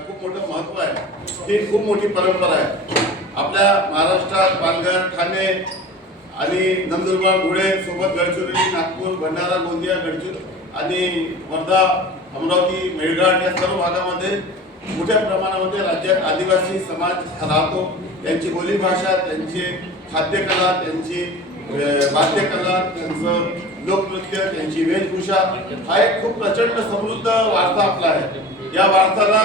खूप मोठं महत्त्व आहे। ही खूप मोठी परंपरा आहे आपल्या महाराष्ट्रात। पालघर, ठाणे आणि नंदुरबार, धुळे सोबत गडचिरोली, नागपूर, भंडारा, गोंदिया, गडचिरोली आणि वर्धा, अमरावती, मेळघाट या सर्व भागामध्ये मोठ्या प्रमाणामध्ये राज्यात आदिवासी समाज राहतो। त्यांची बोलीभाषा, त्यांची खाद्यकला, त्यांची वाद्यकला, त्यांचं लोकनृत्य, त्यांची वेशभूषा हा एक खूप प्रचंड समृद्ध वारसा आपला आहे। या वारसाला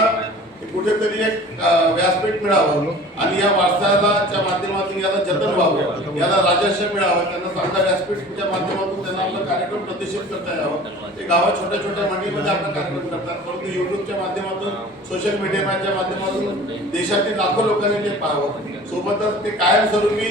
कुठेतरी एक व्यासपीठ मिळावं आणि या वारसाच्या माध्यमातून याला जतन व्हावं, याला राजर्षय मिळावं, त्यांना चांगल्या व्यासपीठच्या माध्यमातून त्यांना आपला कार्यक्रम प्रतिष्ठित करता यावं। ते गावात छोट्या छोट्या मंडळीमध्ये आपला कार्यक्रम करतात, परंतु युट्यूबच्या माध्यमातून, सोशल मीडियाच्या माध्यमातून देशातील लाखो लोकांनी ते पाहावं। सोबतच ते कायमस्वरूपी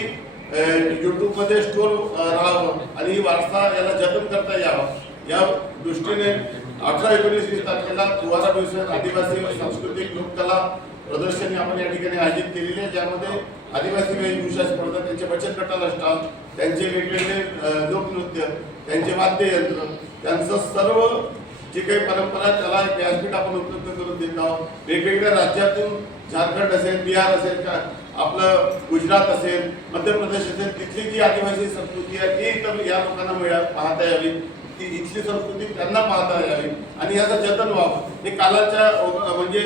यूट्यूबमध्ये स्टोर राहावं आणि ही वारसा याला जतन करता यावं। या दृष्टीने 18-19 तारखेला कुवारा परिसरात आदिवासी व सांस्कृतिक लोककला प्रदर्शनी आपण या ठिकाणी आयोजित केलेली आहे, ज्यामध्ये आदिवासी वेशभूषा स्पर्धा, त्यांचे बचत गटाला स्टॉल, त्यांचे वेगवेगळे लोकनृत्य, त्यांचे वाद्ययंत्र, त्यांचं सर्व जी काही परंपरा त्याला एक व्यासपीठ आपण उपलब्ध करून देत आहोत। वेगवेगळ्या राज्यातून, झारखंड असेल, बिहार असेल, का आपलं गुजरात असेल, मध्य प्रदेश असेल, तिथली जी आदिवासी संस्कृती आहे ती तर या लोकांना पाहता यावी, ती इथली संस्कृती त्यांना पाहता यावी आणि याचं जतन व्हावं। हे कालाच्या म्हणजे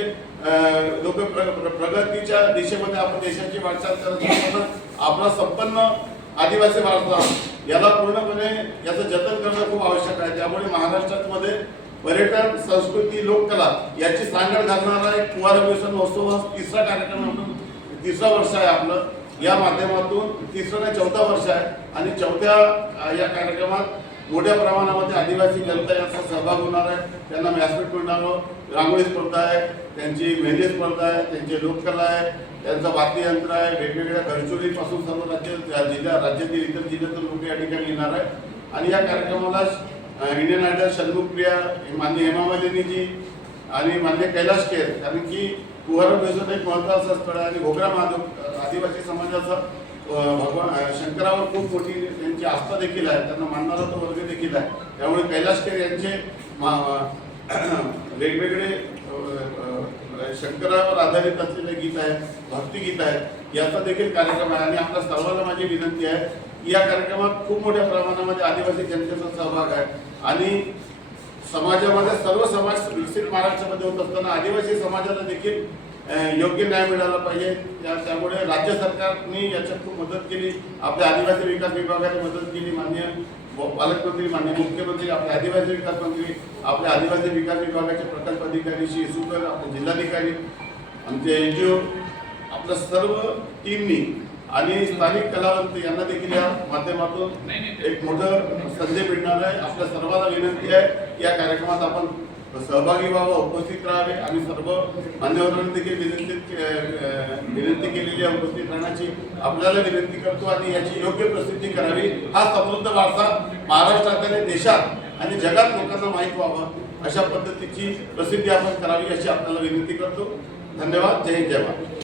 लोक प्रगतीच्या दिशेमध्ये आपण देशाची वाटचाल करत असताना आपला संपन्न आदिवासी वारसा याला पूर्णपणे याचं जतन करणं खूप आवश्यक आहे। त्यामुळे महाराष्ट्रामध्ये पर्यटन, संस्कृती, लोककला याची सांगड घालणारा एक कुवारा परिसर महोत्सव हा तिसरा कार्यक्रम, आपण 3रा वर्ष आहे आपलं। या माध्यमातून 3रं आणि 4थं वर्ष आहे आणि 4थ्या या कार्यक्रमात मोठ्या प्रमाणामध्ये आदिवासी जनता यांचा सहभाग होणार आहे। त्यांना व्यासपीठ मिळणार, रांगोळी स्पर्धा आहे, त्यांची मेहंदी स्पर्धा आहे, त्यांची लोककला आहे, त्यांचं वाद्ययंत्र आहे, वेगवेगळ्या गडचिरोलीपासून सर्व राज्यातील इतर जिल्ह्यातून लोक या ठिकाणी येणार आहे। आणि या कार्यक्रमाला इंडियन आयडल, षण्मुखप्रिया, मान्य हेमा मालिनीजी आणि मान्य कैलाश खेर, कारण की कुवारा परिसर एक महत्त्वाचं स्थळ आहे आणि घोगरा महादेव आदिवासी समाजाचा भगवान शंकरावर खूप मोठी त्यांची आस्था देखील आहे, त्यांना मानणारा तो वर्ग देखील आहे। त्यामुळे कैलाश खेर यांचे वेगवेगळे शंकरावर आधारित असलेले गीत आहेत, भक्तिगीत आहेत, याचा देखील कार्यक्रम आहे। आणि आपल्या सर्वांना माझी विनंती आहे की या कार्यक्रमात खूप मोठ्या प्रमाणामध्ये आदिवासी जनतेचा सहभाग आहे आणि समाजामध्ये सर्व समाज विकसित महाराष्ट्रामध्ये होत असताना आदिवासी समाजाला देखील योग्य न्याय मिळाला पाहिजे। त्यामुळे राज्य सरकारने याच्यात खूप मदत केली, आपल्या आदिवासी विकास विभागाने मदत केली, माननीय पालकमंत्री, माननीय मुख्यमंत्री, आपले आदिवासी विकास मंत्री, आपल्या आदिवासी विकास विभागाचे प्रकल्प अधिकारी श्री सुकर, आपले जिल्हाधिकारी, आमचे NGO, आपल्या सर्व टीमनी आणि स्थानिक कलावंत यांना देखील या माध्यमातून एक मोठं संधी मिळणार आहे। आपल्या सर्वांना विनंती आहे की या कार्यक्रमात आपण सहभागी व्हावं, उपस्थित राहावे आणि सर्व मान्यवरांनी देखील विनंती केलेली आहे उपस्थित राहण्याची। आपल्याला विनंती करतो आणि याची योग्य प्रसिद्धी करावी। हा समृद्ध वारसा महाराष्ट्रात आणि देशात आणि जगात लोकांना माहीत व्हावं अशा पद्धतीची प्रसिद्धी आपण करावी अशी आपल्याला विनंती करतो। धन्यवाद। जय हिंद, जय भारत।